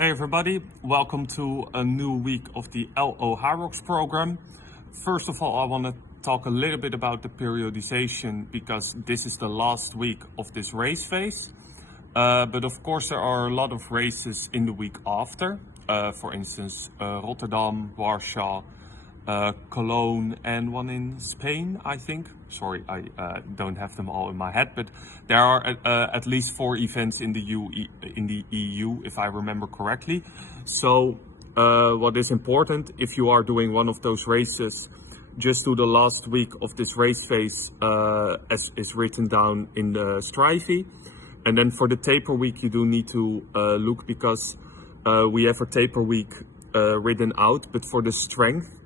Hey everybody, welcome to a new week of the LO Hyrox program. First of all, I want to talk a little bit about the periodization because this is the last week of this race phase. But of course there are a lot of races in the week after. For instance, Rotterdam, Warsaw, Cologne and one in Spain, I think. Sorry, I don't have them all in my head, but there are at least 4 events in the EU, if I remember correctly. So what is important, if you are doing one of those races, just do the last week of this race phase as is written down in the Strivey. And then for the taper week, you do need to look because we have a taper week written out, but for the strength,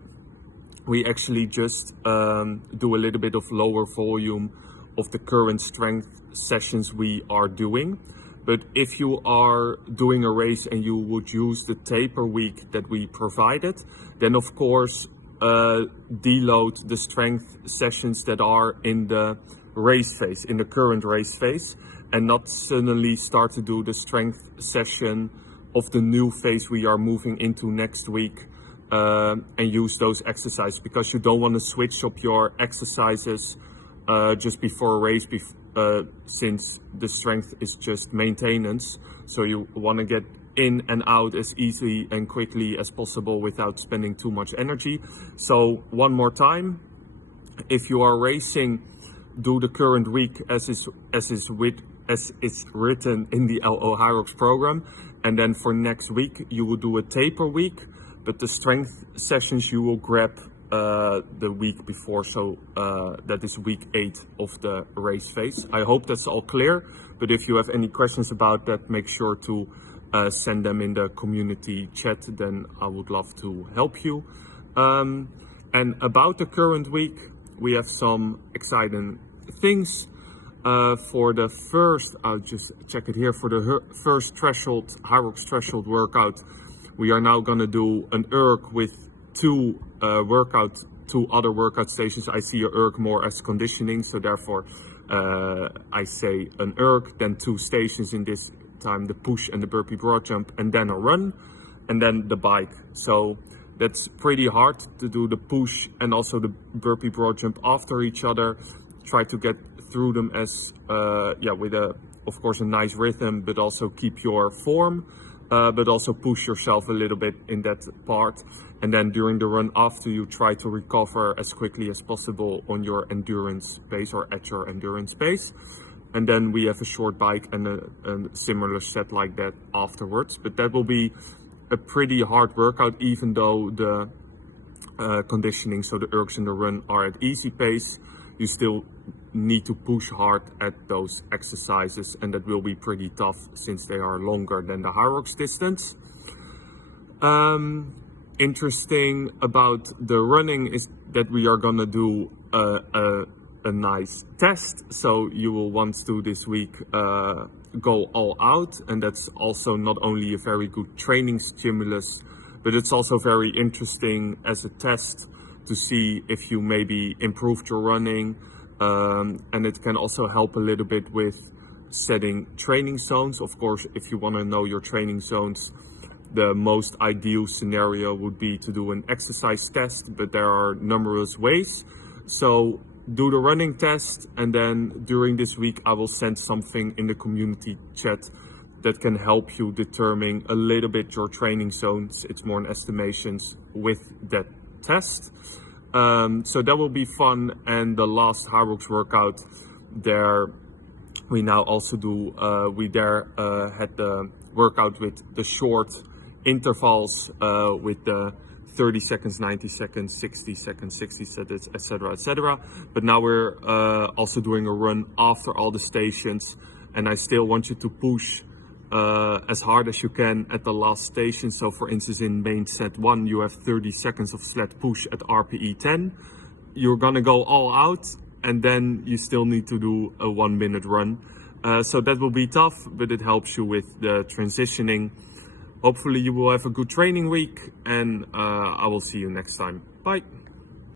we actually just do a little bit of lower volume of the current strength sessions we are doing. But if you are doing a race and you would use the taper week that we provided, then of course deload the strength sessions that are in the race phase, in the current race phase, and not suddenly start to do the strength session of the new phase we are moving into next week. And use those exercises because you don't want to switch up your exercises just before a race since the strength is just maintenance. So you want to get in and out as easily and quickly as possible without spending too much energy. So one more time, if you are racing, do the current week as is written in the LO Hyrox program, and then for next week you will do a taper week. But the strength sessions you will grab the week before, so that is week 8 of the race phase. I hope that's all clear, but if you have any questions about that, make sure to send them in the community chat, then I would love to help you. And about the current week, we have some exciting things. For the first, I'll just check it here, for the first threshold, Hyrox threshold workout, we are now going to do an erg with 2 other workout stations. I see a erg more as conditioning, so therefore I say an erg, then 2 stations in this time, the push and the burpee broad jump, and then a run, and then the bike. So that's pretty hard to do the push and also the burpee broad jump after each other. Try to get through them as, with of course a nice rhythm, but also keep your form. But also push yourself a little bit in that part. And then during the run after, you try to recover as quickly as possible on your endurance pace or at your endurance pace. And then we have a short bike and a similar set like that afterwards. But that will be a pretty hard workout, even though the conditioning, so the ergs and the run are at easy pace. You still need to push hard at those exercises, and that will be pretty tough since they are longer than the Hyrox distance. Interesting about the running is that we are gonna do a nice test. So you will want to this week go all out, and that's also not only a very good training stimulus, but it's also very interesting as a test to see if you maybe improved your running, and it can also help a little bit with setting training zones. Of course, if you want to know your training zones, the most ideal scenario would be to do an exercise test, but there are numerous ways. So do the running test, and then during this week I will send something in the community chat that can help you determine a little bit your training zones. It's more an estimations with that test. So that will be fun. And the last Hyrox workout there, we now also do, had the workout with the short intervals with the 30 seconds, 90 seconds, 60 seconds, 60 seconds, etc., etc. But now we're also doing a run after all the stations, and I still want you to push as hard as you can at the last station. So for instance, in main set 1, you have 30 seconds of sled push at RPE 10. You're gonna go all out, and then you still need to do a 1-minute run. So that will be tough, but it helps you with the transitioning. Hopefully you will have a good training week, and I will see you next time. Bye.